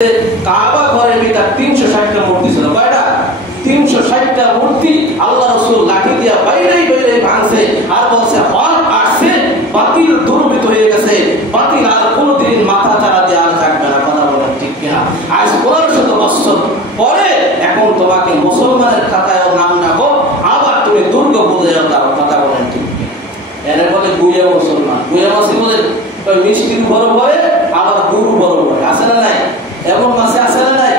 কাবা ঘরের ভিতর 360টা মূর্তি ছিল। কয়টা? 360টা মূর্তি আল্লাহ রাসূল লাঠি দিয়া বাইরে ভাঙছে আর বলছে হক আসছে, বাতিল দুর্বৃত হয়ে গেছে, বাতিল আর কোনোদিন মাথা চাড়া দিয়ে আর থাকবে না। কথা বলেন ঠিক কিনা? আজ 1500 বছর পরে এখন তোমাকে মুসলমানের খাতায়ও নাম রাখো, আবার তুমি দুর্গ বুঝে দাও। কথা বলেন ঠিক কিনা? এর বলে গুইয়া মুসলমান। গুইয়া মাসি বলে মিষ্টির বড় বলে আবার গুরু বড় বলে, আছে না নাই? এমন মাসে আছে না নাই?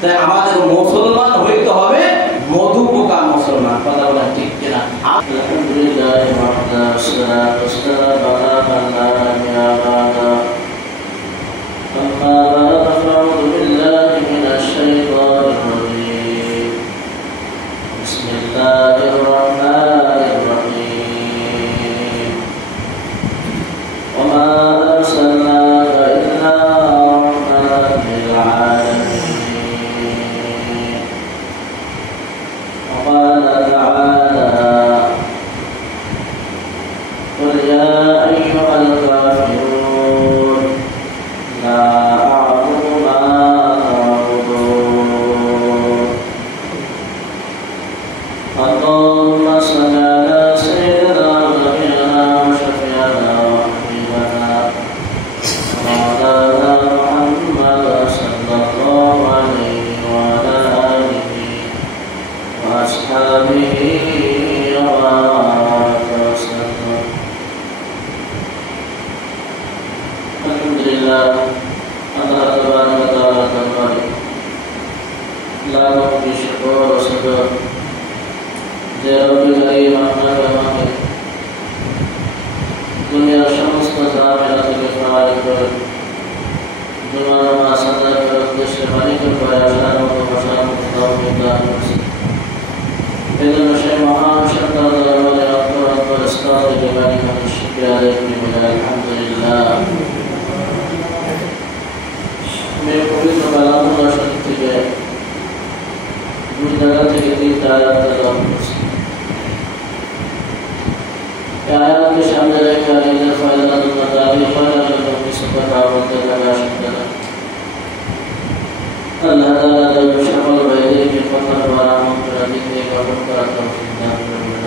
তাই আমাদের মুসলমান হইতে হবে মধু পোকা মুসলমান। কথা বলা ঠিক কিনা? আলহামদুলিল্লাহ ওয়াহদা ওয়াসসালাতু ওয়াসসালামু আলা মান লা ইলাহা ইল্লাল্লাহ আম্মা বা'দ ফাআউযু বিল্লাহি মিনাশ শাইতানির রাজীম বিসমিল্লাহির রাহমানির রাহিম ওয়া মা আরসালনাকা ইল্লা রাহমাতাল লিল আলামিন وقال تعالى قل يا أيها الكافرون لا أعبد ما تعبدون اللهم صل على سيدنا ونبينا وشفيعنا وحبيبنا ومولانا محمد صلى الله عليه وعلى آله وأصحابه وبارك وسلم. الحمد لله الله تبارك وتعالى দরবারে লাখো শুকর ও সদর যে রব্বুল কারীম আপনাকে আমাকে দুনিয়ার সমস্ত ঝামেলা থেকে পার করে দুনিয়ার নামাজ আদায় করার উদ্দেশ্যে মালিক করে আসার মতো ভাষার মতো তৌফিক দান করেছেন। এজন্য সেই মহান সত্তার দরবারে অন্তর স্তরে জবানি করে শুকরিয়া আদায় করি বলে আলহামদুলিল্লাহ। মেয়ে পবিত্র কালামুল্লাহ শরীফ থেকে দুই জায়গা থেকে 3টা আয়াত তেলাওয়াত করেছি। এই আয়াতকে সামনে রেখে নিজের ফায়দার জন্য দাঁড়িয়ে ফায়দার জন্য কিছু কথা বলতে গেলে আসতে না। আল্লাহ তাআলা তাদের সকল ভাইদেরকে কথা বলার আমন্ত্রণ দিতে গঠন করার তৌফিক দান করুন।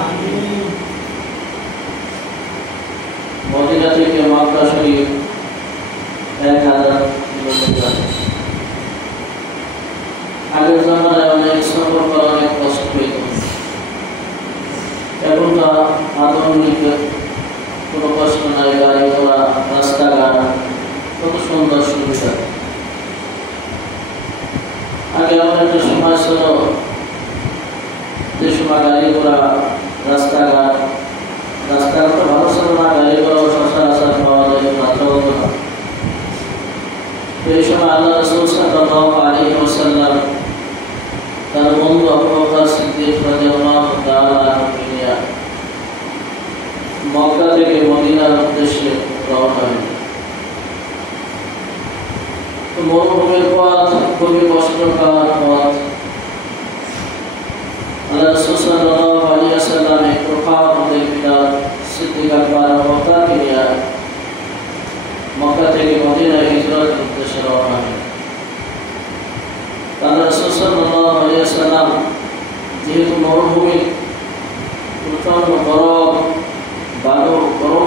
আমিন। মদিনা থেকে মক্কা শরীফ 1000 কিলোমিটার। আগের জামানায় অনেক সফর করা অনেক কষ্ট হইত। এখন তো আধুনিক কোনো কষ্ট নাই, গাড়ি ঘোড়া রাস্তাঘাট কত সুন্দর সুবিধা। আগে আমার একটা সময় ছিল যে সময় গাড়ি ঘোড়া রাস্তাঘাট তো ভালো ছিল না, গাড়ি ঘোড়া সচরাচর পাওয়া যায় মাত্র হতো না। এই সময় আল্লাহ রাসূল সাল্লাল্লাহু আলাইহি ওয়াসাল্লাম তার বন্ধু আবু বকর সিদ্দিক রাদিয়াল্লাহু তাআলা আনহু নিয়ে মক্কা থেকে মদিনার উদ্দেশ্যে রওনা হলেন। মরুভূমির পথ খুবই কষ্টকর পথ। আল্লাহ রাসূল সাল্লাল্লাহু আলাইহি ওয়াসাল্লাম এক প্রভাবদের পিতা সিদ্দিক আকবর আবু বকরকে নিয়ে মক্কা থেকে মদিনায় হিজরতের উদ্দেশ্যে রওনা হলেন। আল্লাহ রাসূল সাল্লাল্লাহু আলাইহি ওয়াসাল্লাম যেহেতু মরুভূমি প্রচন্ড গরম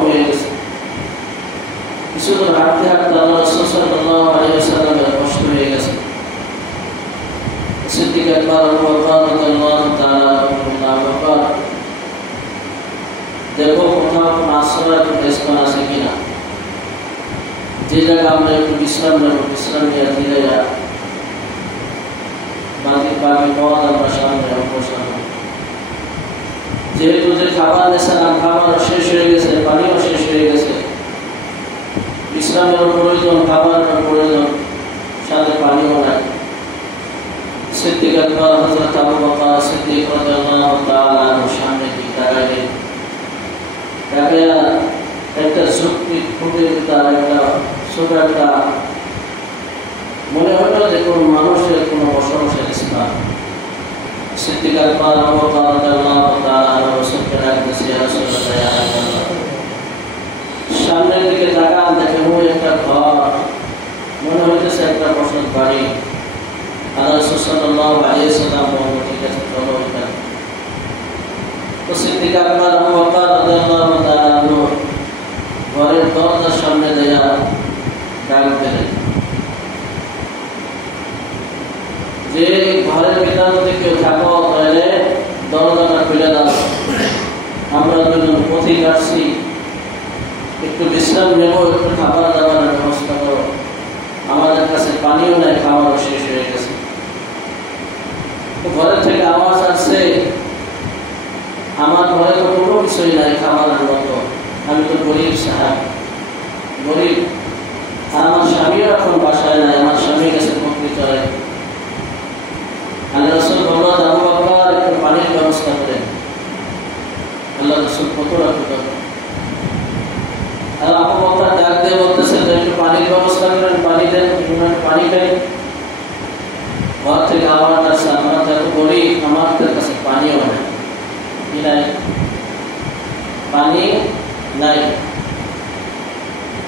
হয়ে গেছে, কিছুদূর হাঁটতে হাঁটতে আল্লাহ রাসূল সাল্লাল্লাহু আলাইহি ওয়াসাল্লামের কষ্ট হয়ে গেছে। সিদ্দিক আকবর আবু বকর রাদিয়াল্লাহু তাআলা আনহু দেখো কোথাও কোনো আশ্রয় স্থান আছে কিনা, যে জায়গা আমরা একটু বিশ্রাম নেব, বিশ্রাম নিয়ে ধীরে বাকি পথ আমরা সামনে অগ্রসর হব। যেহেতু যে খাবার নিয়েছিলাম খাবার শেষ হয়ে গেছে, পানিও শেষ হয়ে গেছে, বিশ্রামের প্রয়োজন, খাবারের প্রয়োজন, সাথে পানিও নাই। সিদ্দিক আকবর হযরত আবু বকর সিদ্দিক রাদিয়াল্লাহু তাআলা আনহু সামনের দিকে তাকাইলেন। তাকাইয়া একটা শক্তি ফুটে তার একটা ছোট একটা মনে হলো যে কোনো মানুষের কোনো বসবাসের স্থান। সিদ্দিক আকবর আবু বকর রাদিয়াল্লাহু তাআলা আনহু সত্যি রাখতেছে, ইয়া রাসূলুল্লাহ ইয়া হাবিবাল্লাহ। 3 সামনের দিকে তাকান, দেখেন ওই একটা ঘর, ছোট একটা মনে হয় যে কোনো মানুষের স্থান। সিদ্দিক আকবর আবু বকর রাদিয়াল্লাহু তাআলা আনহু বললেন, ইয়া রাসূলুল্লাহ, সামনের দিকে তাকান, দেখেন ওই একটা ঘর, ছোট একটা মনে হইতেছে একটা বসত বাড়ি। আল্লাহ রাসূল সাল্লাল্লাহু আলাইহি ওয়াসাল্লাম বললেন, ঠিক আছে চলো এখানে। তো সিদ্দিক আকবর আবু বকর রাদিয়াল্লাহু তাআলা ঘরের দরজার সামনে দাঁড়িয়ে ডাক দিলেন যে ঘরের ভিতর থেকে কেউ থাকো তাহলে দরজাটা খুলে দাও, আমরা দুজন পথিক আসছি, একটু বিশ্রাম নেব, একটু খাবার দাবারের ব্যবস্থা করো, আমাদের কাছে পানিও নাই, খাবারও শেষ হয়ে গেছে। ঘরের থেকে আওয়াজ আসছে, আমার ঘরে তো কোনো কিছুই নাই খাবারের মতো, আমি তো গরিব সাহেব, গরিব, আর আমার স্বামীও এখন বাসায় নাই, আমার স্বামীর কাছে বকরি চলে। আল্লাহ রাসূল বললেন, আবু বকর একটু পানির ব্যবস্থা করেন। আল্লাহ রাসূল কত রাখত, আর আবু বকর ডাক দিয়ে বলতেছেন একটু পানির ব্যবস্থা করেন, পানি দেন, পানি খাই। ঘর থেকে আওয়াজ আসছে, আমরা তো এত গরিব, আমাদের কাছে পানিও নাই, কি নাই, পানি নাই।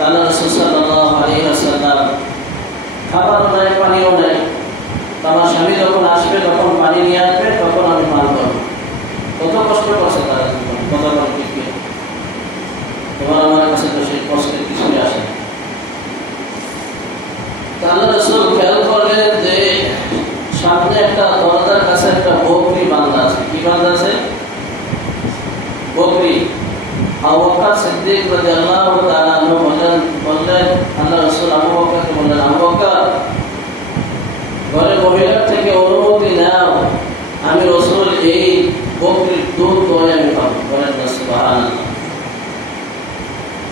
আল্লাহ রাসূল সাল্লাল্লাহু আলাইহি ওয়াসাল্লাম খাবারও নাই, পানিও নাই, আমার স্বামী যখন আসবে তখন পানি নিয়ে আসবে, তখন আমি পান করবো। কত কষ্ট করছে তারা, কত কি তোমার আমার কাছে তো সেই কষ্টের কিছুই আসে না। আল্লাহ রাসূল খেয়াল করলেন যে সামনে একটা দরজার কাছে একটা বকরি বাঁধা আছে। কি বাঁধা আছে? বকরি। আবু বকর সিদ্দিক রাদিয়াল্লাহু তাআলা বললেন, আল্লাহ রাসূল আবু বকরকে বললেন, আবু বকর ঘরের মহিলার থেকে অনুমতি নাও, আমি রাসূল এই বকরির দুধ দোয়াই আমি খাবো। বলেন না সুবহানাল্লাহ।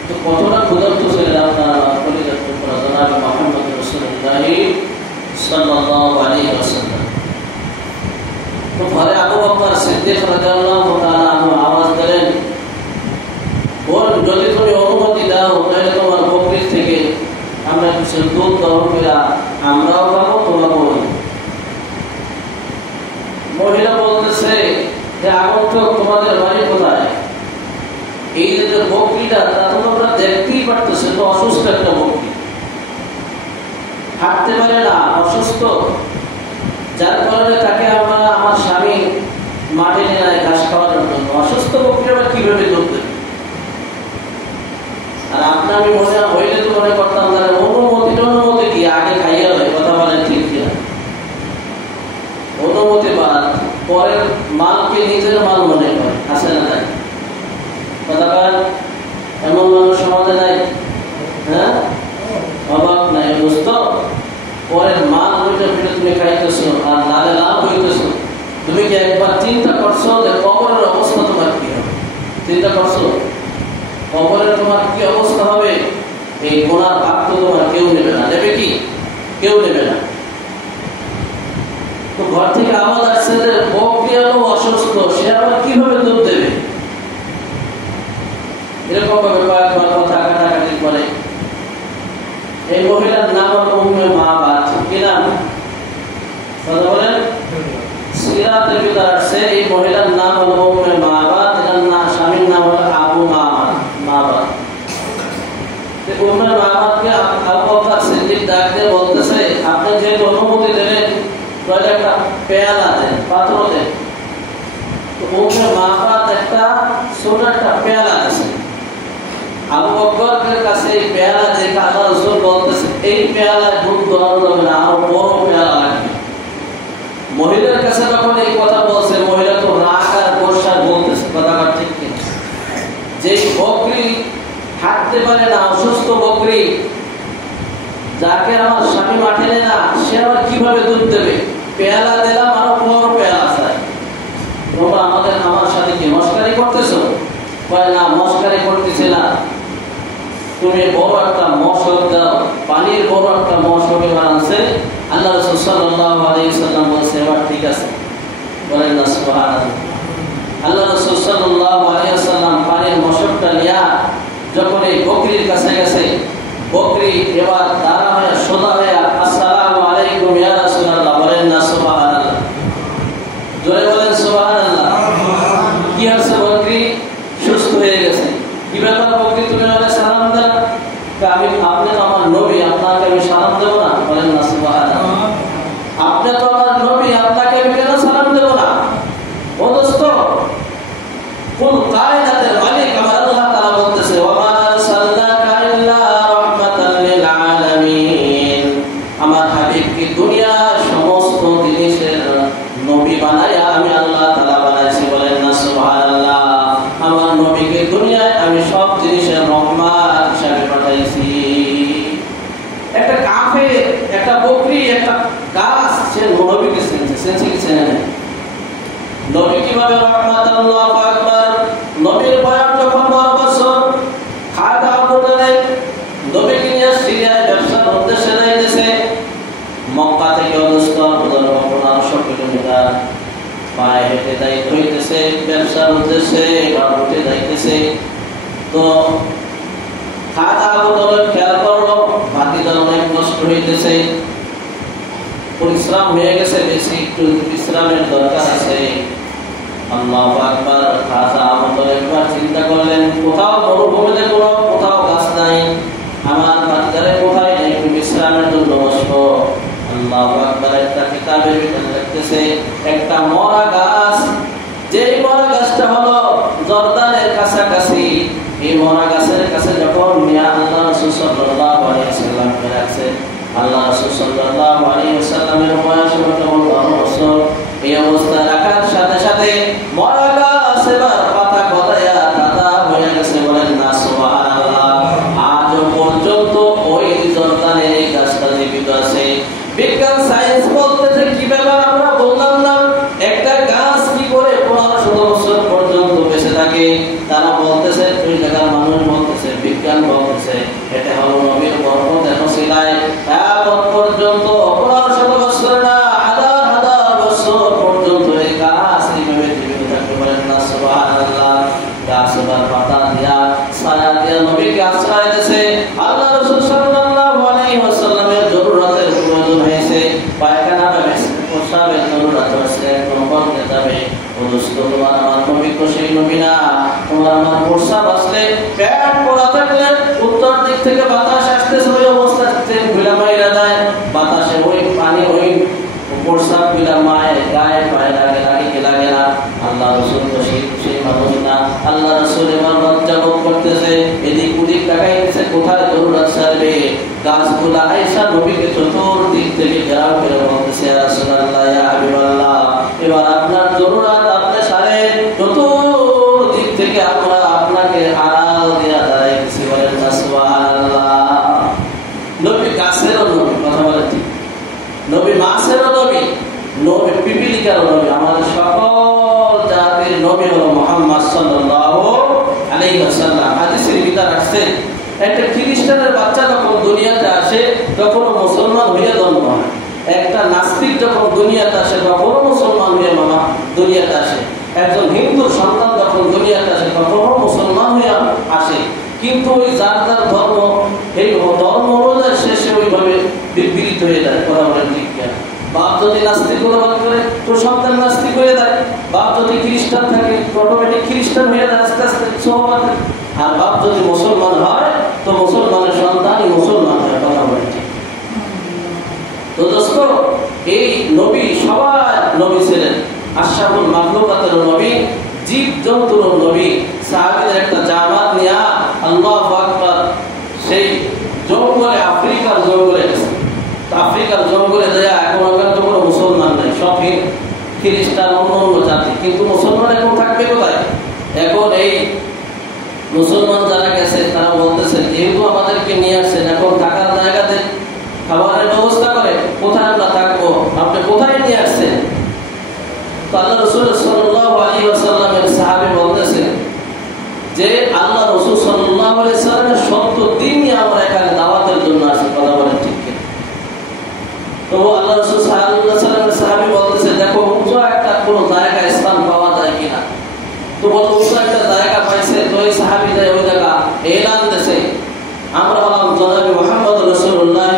তো কতটা ক্ষুধার্ত ছিলেন আপনারা পরিচয় করা জনাব মুহাম্মদ রাসূলুল্লাহ সাল্লাল্লাহু আলাইহি ওয়াসাল্লাম। তো ঘরে আবু বকর সিদ্দিক রাদিয়াল্লাহু তাআলা আওয়াজ দিলেন, বল যদি তুমি অনুমতি দাও তাহলে তোমার বকরির থেকে আমরা কিছু দুধ দহন করে আমরাও খাবো, তোমাকেও। মহিলা বলতেছে যে আগন্তুক তোমাদের বাড়ি কোথায়? এই যে বকরিটা তা তোমরা দেখতেই পারতেছে, তো অসুস্থ একটা বকরি, হাঁটতে পারে না, অসুস্থ, যার কারণে তাকে আমরা আমার স্বামী মাঠে নিয়ে নেয় ঘাস খাওয়ার জন্য। অসুস্থ বকরি আমরা কিভাবে দুধ দেব? আর আপনার আমি মনে হইলে তো মনে করতাম তাহলে অনুমতি কি আগে খাইয়া হয়, কথা বলেন ঠিক কিনা? অনুমতি বাদ, পরের মালকে নিজের মাল মনে করে, আছে না নাই? কথা বলেন, এমন মানুষ সমাজে নাই? হ্যাঁ, অভাব নাই, বুঝত? পরের মাল দুইটা ফিরে তুমি খাইতেছো আর লালে লাভ হইতেছো। তুমি কি একবার চিন্তা করছো যে কবরের অবস্থা তোমার কি হবে? চিন্তা করছো কবরের তোমার কি অবস্থা হবে? এই গোনার ভাগ তো তোমার কেউ নেবে না, নেবে কি? কেউ নেবে না। তো ঘর থেকে আওয়াজ আসছে যে বকরি অসুস্থ, সে আবার কিভাবে দুধ দেবে? এরকম ভাবে কয়েকবার কথা কাটাকাটি করে। এই মহিলার নাম হলো উম্মে মাবাদ। কি নাম? কথা বলেন। সিরাতের ভিতর আসছে এই মহিলার নাম হলো উম্মে মাবাদ, এর নাম, স্বামীর নাম হলো আবু মাবাদ। উম্মে মাবাদকে আবু বকর সিদ্দিক ডাক দিয়ে বলতেছে, আপনি যেহেতু অনুমতি দিলেন তাহলে একটা পেয়ালা দেন, পাত্র দেন। তো উম্মে মাবাদ একটা ছোট একটা পেয়ালা আছে। আবু বকরের কাছে এই পেয়ালা যে আল্লাহ রাসূল বলতেছে এই পেয়ালায় দুধ দোয়ানো যাবে না, আরো বড় পেয়ালা লাগবে। মহিলার কাছে যখন এই কথা বলছে, মহিলা তো রাগ আর গোসা বলতেছে, কথাটা ঠিক কিনা? যে বকরি হাঁটতে পারে না, অসুস্থ বকরি, যাকে আমার স্বামী মাঠে নেয় না, সে আবার কিভাবে দুধ দেবে? পেয়ালা দিলাম, আরো বড় পেয়ালা চাই। তোমরা আমার সাথে কি মস্কারি করতেছো? না, মস্কারি করতেছে না, তুমি বড় একটা মশক দাও, পানির বড় একটা মশক বানাচ্ছে। আল্লাহ রাসূল সাল্লাল্লাহু আলাইহি ওয়াসাল্লাম বলেছে, এবার ঠিক আছে, বলেন না সুবহানাল্লাহ। আল্লাহ রাসূল সাল্লাল্লাহু আলাইহি ওয়াসাল্লাম পানির মশকটা নিয়ে যখন এই বকরির কাছে গেছে, বকরি এবার দাঁড়া হয়ে সোজা হয়ে আসসালামু আলাইকুম ইয়া রাসূলুল্লাহ, বলেন না সুবহানাল্লাহ, জোরে বলেন সুবহানাল্লাহ। কি হচ্ছে? বকরি সুস্থ হয়ে গেছে। কি ব্যাপার বকরি, তুমি আমাকে সালাম দেন? আমি, আপনি তো আমার নবী, আপনাকে আমি সালাম দেব আমার হাবিবকে দুনিয়ার সমস্ত জিনিসের নবী বানায়া আমি আল্লাহ তাআলা বানাইছি, বলেন না সুবহানাল্লাহ। আমার নবীকে দুনিয়ায় আমি সব জিনিসের রহমত হিসেবে পাঠাইছি। একটা কাফের, একটা বকরি, একটা গাছ সে নবীকে চেনে না। নবী কিভাবে রহমত? আল্লাহু আকবার। নবীর বয়স যখন 12 বছর, খাজা আবু তালেব নবীকে নিয়ে সিরিয়ায় ব্যবসার উদ্দেশ্যে যাইতেছে। মক্কা থেকে অদূর 1500 কিলোমিটার পায়ে হেঁটে যাইতে হইতেছে ব্যবসার উদ্দেশ্যে, বা উঠে যাইতেছে। তো খাজা আবু তালেব খেয়াল করলো ভাতিজার অনেক কষ্ট হইতেছে, পরিশ্রম হয়ে গেছে, বেশি একটু বিশ্রামের দরকার আছে। আল্লাহু আকবার। খাজা আবু তালেব একবার চিন্তা করলেন, কোথাও মরুভূমিতে কোথাও গাছ নাই, আমার ভাতিজারে কোথায় একটু বিশ্রামের জন্য বসবো। আল্লাহু আকবার। একটা কিতাবের ভিতরে লিখতেছে একটা মরা গাছ, যেই মরা গাছটা হলো জর্দানের কাছাকাছি। এই মরা গাছের কাছে যখন মিয়া আল্লাহ রাসূল সাল্লাল্লাহু আলাইহি ওয়াসাল্লাম রাখছে, আল্লাহ রাসূল সাল্লাল্লাহু আলাইহি ওয়াসাল্লামের বয়স হলো 12 বছর। এই অবস্থায় রাখার সাথে সাথে মরা গাছ এবার পাতা গজায়া দাদা হয়ে গেছে, বলেন না সুবহানাল্লাহ। আজ পর্যন্ত ওই জর্দানের এই গাছটা জীবিত আছে। বিজ্ঞান সায়েন্স বলতেছে কি ব্যাপার, আমরা বললাম না একটা গাছ কি করে 1500 বছর পর্যন্ত বেঁচে থাকে। তারা বলতেছে, ওই জায়গার মানুষ বলতেছে, বিজ্ঞান বলতেছে এটা হলো নবীর বরকত। এখন সিলাই এখন পর্যন্ত 1500 বছর না, হাজার হাজার বছর পর্যন্ত এই গাছ এইভাবে জীবিত থাকতে পারেন না সুবহানাল্লাহ। গাছ এবার পাতা দিয়া ছায়া দিয়া নবীকে আশ্রয় দিয়েছে। আল্লাহ রাসূল সাল্লাল্লাহু আলাইহি ওয়াসাল্লামের জরুরতের প্রয়োজন হয়েছে, পায়খানা বা প্রস্রাবের জরুরত হয়েছে, নম্বর যাবে দোস্ত, তোমার আমার নবী তো সেই নবী না। তোমার আমার প্রস্রাব আসলে, পেট পড়া থাকলে উত্তর দিক থেকে বাতাস আসতেছে, ওই অবস্থাতে বিলামাইরা দেয় বাতাসে, ওই পানি ওই প্রস্রাব বিলামায় গায়ে পায়ে লাগে কি লাগে না। আল্লাহ রাসূল তো সেই মানুষ না। আল্লাহ রাসূল এবার লজ্জা বোধ করতেছে, এদিক ওদিক তাকাইতেছে কোথায় জরুরত সারবে। গাছগুলা আয়েশা নবীকে চতুর্দিক থেকে ঘেরাও করে বলতেছে, ইয়া রাসূলুল্লাহ, ইয়া হাবিবাল্লাহ, এবার আপনার জরুরত আপনি সারে, চতুর্দিক থেকে আমরা আপনাকে আড়াল দিয়া দাঁড়াইতেছি, বলেন না সুবহানাল্লাহ। নবী গাছেরও নবী, কথা বলে ঠিক, নবী মাছেরও নবী, নবী পিপিলিকারও নবী। আমাদের সকল জাতির নবী হলো মুহাম্মদ সাল্লাল্লাহু আলাইহি ওয়াসাল্লাম। হাদিসের ভিতরে আসছে একটা খ্রিস্টানের বাচ্চা যখন দুনিয়াতে আসে তখন মুসলমান হয়ে জন্ম হয়। একটা নাস্তিক যখন দুনিয়াতে আসে তখন মুসলমান হয়ে দুনিয়াতে আসে। একজন হিন্দুর সন্তান যখন দুনিয়াতে আসে তখন মুসলমান হয়ে আসে। কিন্তু ওই যার যার ধর্ম, এই ধর্ম অনুযায়ী শেষে ওইভাবে বিকৃত হয়ে যায়। কথা বলেন ঠিক কিনা? বাপ যদি নাস্তিকতা করে তো সন্তান নাস্তিক হয়ে যায়, বাপ যদি খ্রিস্টান থাকে অটোমেটিক খ্রিস্টান হয়ে যায় আস্তে আস্তে সহবাদ। আর বাপ যদি মুসলমান হয় তো মুসলমানের সন্তানই মুসলমান হয়। কথা বলেন ঠিক? তো দোস্ত, এই নবী সবার নবী ছিলেন, আশরাফুল মাখলুকাতের নবী, জীব জন্তুর নবী। সাহাবীদের একটা জামাত নিয়া আল্লাহু আকবার সেই জঙ্গলে, আফ্রিকার জঙ্গলে গেছে। আফ্রিকার জঙ্গলে যায়, এখন ওখানে তো কোনো মুসলমান নাই, সব খ্রিস্টান অন্য জাতি। কিন্তু মুসলমান এখন থাকবে কোথায়? এখন এই মুসলমান যারা গেছে তারা বলতেছে, যেহেতু আমাদেরকে নিয়ে আসছেন, এখন থাকার জায়গাতে খাবারের ব্যবস্থা করে, কোথায় আমরা থাকবো, আপনি কোথায় নিয়ে আসছেন? তো আল্লাহ রাসূল সাল্লাল্লাহু আলাইহি ওয়াসাল্লামের সাহাবী বলতেছে যে আল্লাহ রাসূল সাল্লাল্লাহু আলাইহি ওয়াসাল্লামের 70 দিনই আমরা এখানে দাওয়াতের জন্য আসি। কথা বলেন ঠিক কি? তো আল্লাহ রাসূল সাল্লাল্লাহু আলাইহি ওয়াসাল্লামের সাহাবী বলতেছে, দেখো উঁচু একটা কোনো জায়গা স্থান পাওয়া যায় কিনা। তো বলো উঁচু একটা জায়গা পাইছে। তো এই সাহাবী যায় ওই জায়গা এলান দিয়েছে, আমরা হলাম জনাবে মুহাম্মদ রাসূলুল্লাহ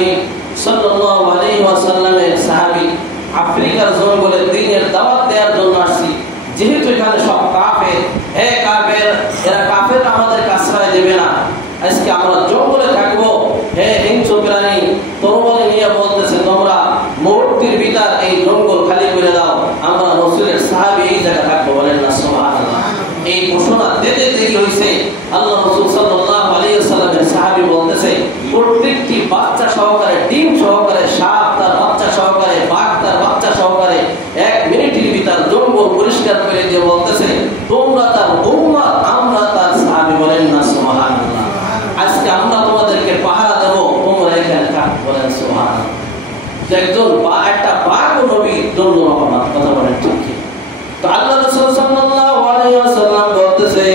সাল্লাল্লাহু আলাইহি ওয়াসাল্লামের সাহাবী, আফ্রিকার জঙ্গলে দ্বীনের দাওয়াত দেওয়ার জন্য আসছি। যেহেতু এখানে সব কাফের, কাফের, এরা কাফের আমাদেরকে আশ্রয় দেবে না, আজকে আমরা জঙ্গলে থাকবো। হিংস্র প্রাণী তরবারি নিয়ে বলতেছে, তোমরা মুহূর্তের ভিতর এই জঙ্গল খালি করে দাও, আমরা রাসূলের সাহাবী এই জায়গা থাকবো। বলেন না সুবহানাল্লাহ। এই ঘোষণা দিতে দেরি হয়েছে। আল্লাহ রাসূল সাল্লাল্লাহু আলাইহি ওয়াসাল্লামের সাহাবী বলতেছে, প্রত্যেকটি বাচ্চা সহকারে, ডিম সহকারে একজন বা একটা বাঘ নবী জন্য রহমত, কথা বলেন ঠিক কি? তো আল্লাহ রাসূল সাল্লাল্লাহু আলাইহি ওয়াসাল্লাম বলতেছে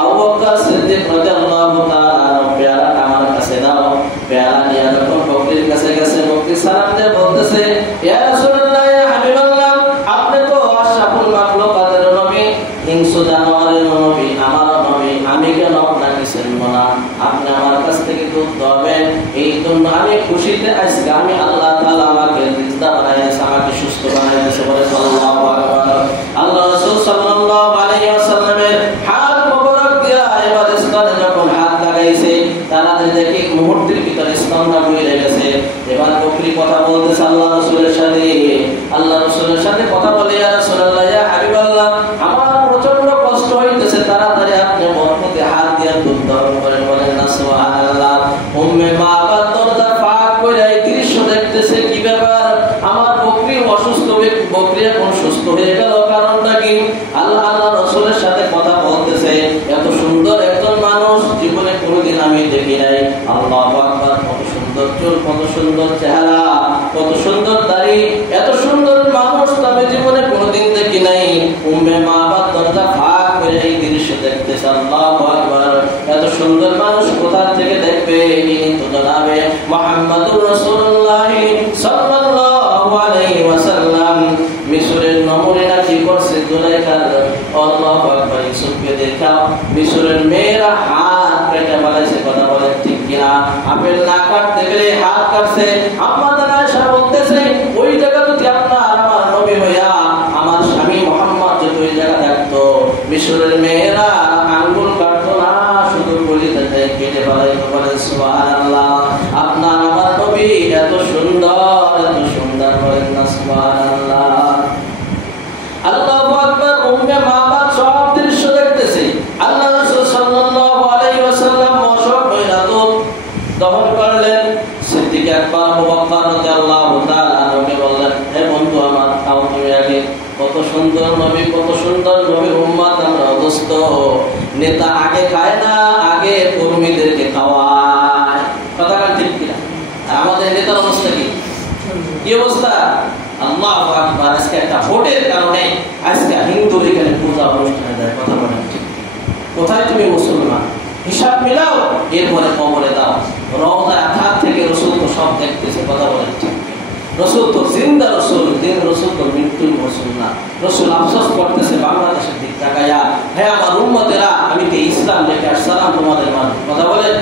আবু বকর সিদ্দিক রাদিয়াল্লাহু তাআলা পেয়ারা আমার কাছে দাও। পেয়ারা নিয়ে যখন বকরির কাছে গেছে, বকরি সালাম দিয়ে বলতেছে ইয়া রাসূলুল্লাহ ইয়া হাবিবাল্লাহ, আপনি তো আশরাফুল মাখলুকাতের নবী, হিংস্র জানোয়ারের নবী, আমার নবী, আমি কেন আপনাকে চিনব না? আপনি আমার কাছ থেকে দুধ পাবেন, এই জন্য আমি খুশিতে আজকে আমি আল্লাহ তাআলা আমাকে জিন্দা বানাইছে, আমাকে সুস্থ বানাইছে। বলে আল্লাহু আকবার। আল্লাহ রাসূল সাল্লাল্লাহু আলাইহি ওয়াসাল্লামের হাত মোবারক দিয়া এবার স্তনে যখন হাত লাগাইছে, তাদের দেখে মুহূর্তের ভিতরে স্তনটা বইরে গেছে। এবার বকরি কথা বলতেছে আল্লাহ রাসূলের সাথে, আল্লাহ রাসূলের সাথে কথা বলে ইয়া রাসূলুল্লাহ ইয়া হাবিবাল্লাহ, আমার প্রচন্ড কষ্ট হইতেছে, তাড়াতাড়ি আপনি বরকতে হাত দিয়ে দুধ দহন করেন। বলেন না সুবহানাল্লাহ। উম্মে মাবাদ দরজা ফাঁক করে এই দৃশ্য দেখতেছে, কি ব্যাপার, আমার বকরি অসুস্থ, বকরি এখন সুস্থ হয়ে গেল, কারণটা কি? আল্লাহ রাসূলের সাথে কথা বলতেছে, এত সুন্দর একজন মানুষ জীবনে কোনোদিন আমি দেখি নাই। আল্লাহু আকবার। কত সুন্দর চুল, কত সুন্দর চেহারা, কত সুন্দর দাড়ি, এত সুন্দর মানুষ আমি জীবনে কোনোদিন দেখি নাই। উম্মে মাবাদ দরজা ফাঁক করে এই দৃশ্য দেখতেছে। আল্লাহু আকবার। এত সুন্দর মানুষ কোথা থেকে দেখবে? ইনি তো জনাবে মুহাম্মদুর রাসূলুল্লাহ সাল্লাল্লাহু আলাইহি ওয়াসাল্লাম। মিশরের নমুনা কি করছে জুলাইখার, আল্লাহু আকবার, ইউসুফকে দেখা মিশরের মেয়েরা হাত কেটে ফেলেছে। কথা বলেন ঠিক কিনা? আপেল না কাটতে পেরে হাত কাটছে। আমাদের আয়েশা বলতেছে ওই জায়গা যদি আপনার আমার নবী হইয়া আমার স্বামী মুহাম্মদ যদি ওই জায়গা থাকতো, মিশরের মেয়েরা আঙ্গুল কাটতো না, শুধু কলিজাটা কেটে ফেলাইতো। বলেন সুবহানাল্লাহ। আপনার আমার নবী এত সুন্দর, এত সুন্দর। বলেন না সুবহানাল্লাহ। আল্লাহু আকবার। উম্মে মাবাদ সব দৃশ্য দেখতেছে। আল্লাহ রাসূল সাল্লাল্লাহু আলাইহি ওয়াসাল্লাম মশক হইয়া দুধ দহন করলেন। সিদ্দিক আকবর আবু বকর রাদিয়াল্লাহু তাআলা আনহুকে বললেন, হে বন্ধু আমার, তাও তুমি আগে, কত সুন্দর নবী, কত সুন্দর নবীর উম্মত আমরা। দোস্ত, নেতা আগে খায় না, আগে কর্মীদেরকে খাওয়ায়। কথাটা ঠিক কিনা? আমাদের নেতার অবস্থা কি? কি অবস্থা? আল্লাহু আকবার। আজকে একটা ভোটের কারণে আজকে হিন্দু এখানে পূজা অনুষ্ঠানে যায়। কথা বলেন ঠিক? কোথায় তুমি মুসলমান? হিসাব মিলাও, এরপরে কবরে দাও। রওজা হাত থেকে রাসূল তো সব দেখতেছে। কথা বলেন ঠিক? রাসূল তো জিন্দা রাসূল, দিন রাসূল তো মৃত্যুর রাসূল না। রাসূল আফসোস করতেছে বাংলাদেশের দিক তাকায়া, হে আমার উম্মতেরা, আমি তো ইসলাম রেখে আসলাম তোমাদের মাঝে। কথা বলেন,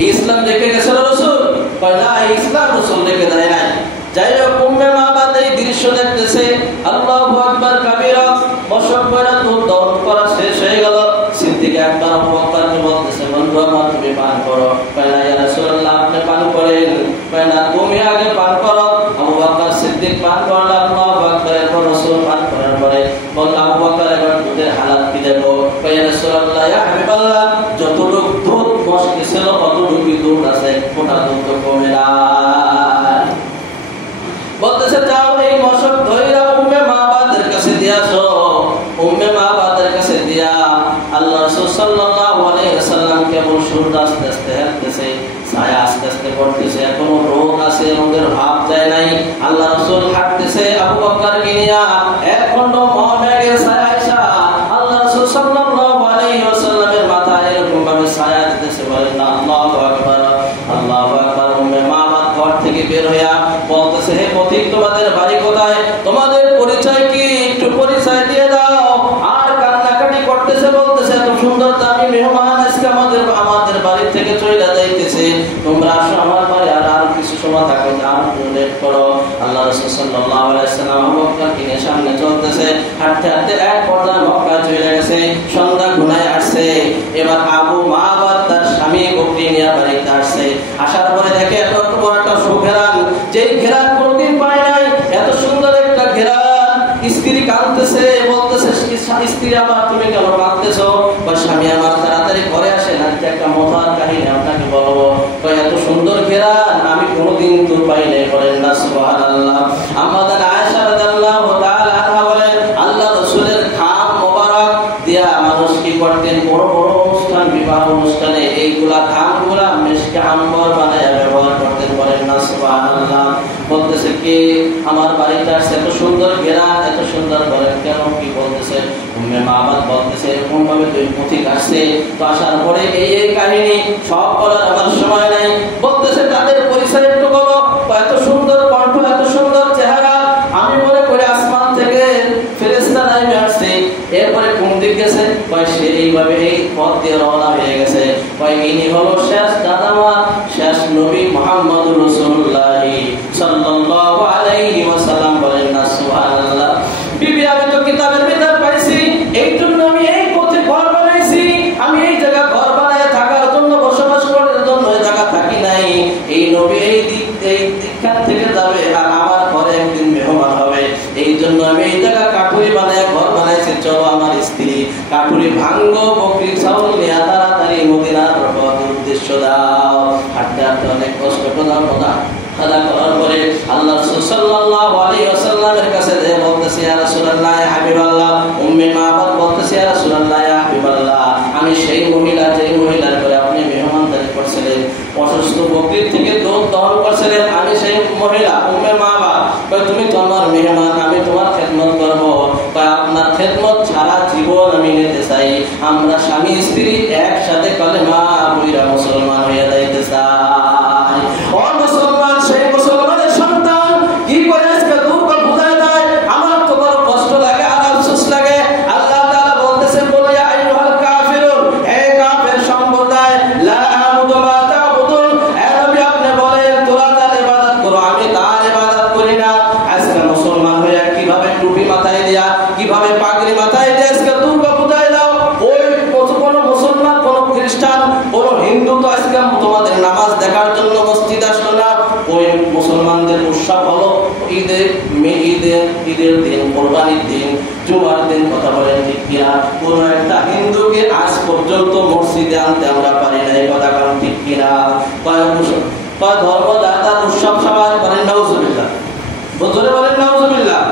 এই ইসলাম রেখে গেছিল রাসূল? কয় না, এই ইসলাম রাসূল রেখে দেয় নাই। যাই হোক, উম্মে মাবাদ এই দৃশ্য দেখতেছে। আল্লাহু আকবার কাবীরা। মশক করে দুধ দহন করা শেষ হয়ে গেল। সিদ্দিক আকবর আবু বকরকে বলতেছে, বন্ধু আমার, তুমি পান করো। কয় না ইয়া রাসূলুল্লাহ, আপনি পান করেন। কয় না, তুমি আগে পান করো। আবু বকর সিদ্দিক পান করল। আল্লাহু আকবার। এরপর রাসূল পান করার পরে বলল, আবু বকর এবার দুধের হালাত কি দেখো। কয় ইয়া রাসূলুল্লাহ ইয়া হাবিবাল্লাহ, যতটুকু দুধ মশকে ছিল ততটুকুই দুধ আছে, ওটা দুধ তো কমে না। বলতেছে, যাও এই মশক ধইরা উম্মে মাবাদের কাছে দিয়ে আসো। উম্মে মাবাদের কাছে দিয়া আল্লাহ রাসূল সাল্লাল্লাহু আলাইহি ওয়াসাল্লাম কেবল সূর্য আস্তে আস্তে হেলতেছে, ছায়া আস্তে আস্তে পড়তেছে, এখনো রোদ আছে, রোদের ভাব যায় নাই। আল্লাহ রাসূল হাঁটতেছে আবু বকরকে নিয়া, এক খণ্ড মহামেঘের ছায়া আয়েশা আল্লাহ রাসূল সাল্লাল্লাহু আলাইহি ওয়াসাল্লামের মাথায় এরকম ভাবে ছায়া দিতেছে। বলেন না আল্লাহু আকবার, আল্লাহু আকবার। উম্মে মাবাদ ঘর থেকে বের হইয়া বলতেছে, হে পথিক, তোমাদের বাড়ি কোথায়? তোমাদের পরিচয় কি? একটু পরিচয় দিয়ে দাও। আর কান্নাকাটি করতেছে, বলতেছে, এত সুন্দর দামি মেহমান আজকে আমাদের বাড়ি থেকে চলে যাইতেছে, তোমরা আসো আমার বাড়ি, আর কিছু সময় থাকো, আর লেট করো। আল্লাহ রাসূল সাল্লাল্লাহু আলাইহি ওয়াসাল্লাম আবু বকরকে নিয়ে সামনে চলতেছে। হাঁটতে হাঁটতে এক পর্যায়ে মক্কা চলে গেছে, সন্ধ্যা ঘনায় আসছে। এবার আবু মাবাদ তার স্বামী বকরি নিয়ে বাড়িতে আসছে। আসার পরে দেখে এত বড় একটা সুঘেরান, যেই ঘেরান কোনদিন পায় নাই, এত সুন্দর একটা ঘেরান। স্ত্রী কাঁদতেছে, বলতেছে, স্ত্রী আমার, তুমি কেন কাঁদতেছো? স্বামী আমার, তাড়াতাড়ি ঘরে আসেন, আজকে একটা মজার কাহিনী আপনাকে বলবো। এত সুন্দর ঘেরান আমি কোনোদিন তো পাই নাই। বলেন না সুবহানাল্লাহ। আমাদের আয়েশা রাদিয়াল্লাহু তাআলা আনহা বলেন, আল্লাহ রাসূলের খাম মোবারক দিয়া মানুষ কি করতেন, বড় বড় অনুষ্ঠান, বিবাহ অনুষ্ঠানে এইগুলা খামগুলা মিশকে আম্বর বানায় ব্যবহার করতেন। বলেন না সুবহানাল্লাহ। বলতেছে, কি কে আমার বাড়িতে আসছে, এত সুন্দর ঘেরা, এত সুন্দর বলেন কেন, কি বলতেছে? উম্মে মাবাদ বলতেছে এরকম ভাবে দুই পথিক আসছে, তো আসার পরে এই কাহিনী সব বলার আমার সময় নাই। বলতেছে তাদের পরিচয় একটু বলো, এত সুন্দর কণ্ঠ, এত সুন্দর চেহারা, আমি মনে করি আসমান থেকে ফেরেশতা নামে আসছে। এরপরে কোন দিক গেছে? সে এইভাবে এই পথ দিয়ে রওনা হয়ে গেছে। ইনি হলো শেষ দাদামা, শেষ নবী মুহাম্মদুর রাসূলুল্লাহ সাল্লাল্লাহু আলাইহি ওয়াসাল্লাম। বলেন না সুবহানাল্লাহ। বিবি আমি তো কিতাবের ভিতর পাইছি, এই জন্য আমি এই পথে ঘর বানাইছি, আমি এই জায়গা ঘর বানায় থাকার জন্য, বসবাস করার জন্য এই জায়গা থাকি নাই। এই নবী এই দিকখান থেকে যাবে আর আমার ঘরে একদিন মেহমান হবে, এই জন্য আমি এই জায়গা কাঠুরি বানায় ঘর বানাইছি। চলো আমার স্ত্রী কাঠুরি ভাঙ্গো, বকরি চাউল নিয়ে তাড়াতাড়ি মদিনার উদ্দেশ্য দাও। হাঁটতে হাঁটতে অনেক কষ্ট প্রদান আদা করার পরে আল্লাহ রাসূল সাল্লাল্লাহু আলাইহি ওয়াসাল্লামের কাছে যে বলতেছে, ইয়া রাসূলুল্লাহ, ইয়া হাবিবাল্লাহ, উম্মে মাবাদ বলতেছে, ইয়া রাসূলুল্লাহ, ইয়া হাবিবাল্লাহ, আমি সেই মহিলা যে মহিলার করে আপনি মেহমানদারি করছিলেন, অসুস্থ বকরির থেকে দুধ দহন করছিলেন, আমি সেই মহিলা উম্মে মাবাদ। তুমি তো আমার মেহমান, আমি তোমার খেদমত করব। আপনার খেদমত সারা জীবন আমি নিতে চাই। আমরা স্বামী স্ত্রী একসাথে কলেমা পড়া মুসলমান হয়ে যাইতে চাই। ও মুসলমান, সেই মুসলমানের সন্তান কি করে আজকে দুর্গ বুঝায় দেয়, আমার তো বড় কষ্ট লাগে আর আফসোস লাগে। আল্লাহ তাআলা বলতেছেন, বলে ইয়া আইয়ুহাল কাফিরুন, হে কাফের সম্প্রদায়, লা আ'বুদু মা তা'বুদুন, হে নবী আপনি বলেন তোমরা তার ইবাদত করো, আমি তার ইবাদত করি না। আজকে মুসলমান হয়ে কিভাবে টুপি মাথায় দেয়া, কিভাবে পাগড়ি মাথায় দিয়ে আজকে দুর্গ বুঝায় দাও। ওই কোন মুসলমান, কোন খ্রিস্টান, কোন হিন্দু তো আজকে তোমাদের নামাজ দেখার জন্য মসজিদ আসলো না। ওই মুসলমানদের উৎসব হলো ঈদের দিন, কোরবানির দিন, জুমার দিন। কথা বলেন ঠিক কিনা? কোন একটা হিন্দুকে আজ পর্যন্ত মসজিদে আনতে আমরা পারি না, এই কথা কারণ ঠিক কিনা? ধর্মদাতার উৎসব সবাই বলেন নাউজুবিল্লাহ, বজরে বলেন নাউজুবিল্লাহ।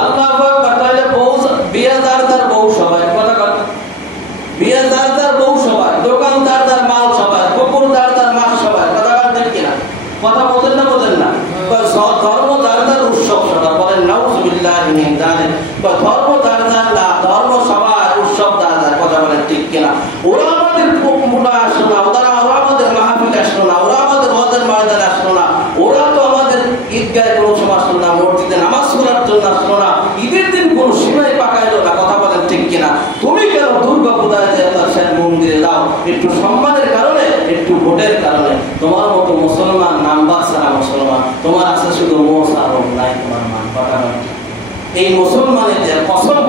আল্লাহু আকবার। তাহলে বউ বিয়েদারদার বউ সবাই, কথা কর, বিয়েদারদার বউ সবাই, দোকানদারদার মাল সবাই, কুকুরদারদার মাছ সবাই, কথা বলেন কিনা? কথা বলেন না, বলেন না? ধর্মদারদার উৎসব সবাই, বলেন নাউজুবিল্লাহি মিন যালিক। ধর্মদারদার না, ধর্ম সবাই, উৎসব দারদার, কথা বলেন ঠিক কিনা? ওরা আমাদের মুটা আসলো না, ওরা আমাদের মাহফিলে আসলো না, ওরা আমাদের হজের ময়দানে আসলো না, ওরা তো আমাদের ঈদগাহে কোনো সময় আসলো না, মসজিদে নামাজ পড়ার জন্য আসলো না, ঈদের দিন কোনো সীমাই পাকাইলো না, কথা বলেন ঠিক কিনা? তুমি কেন দুর্গা পূজায় যে মন্দিরে দাও? একটু সম্মানের কারণে, একটু ভোটের কারণে। তোমার মতো মুসলমান নাম্বার ছাড়া মুসলমান, তোমার আছে শুধু মোস আর নাই তোমার মান। কথা বলেন, এই মুসলমানের যে কসম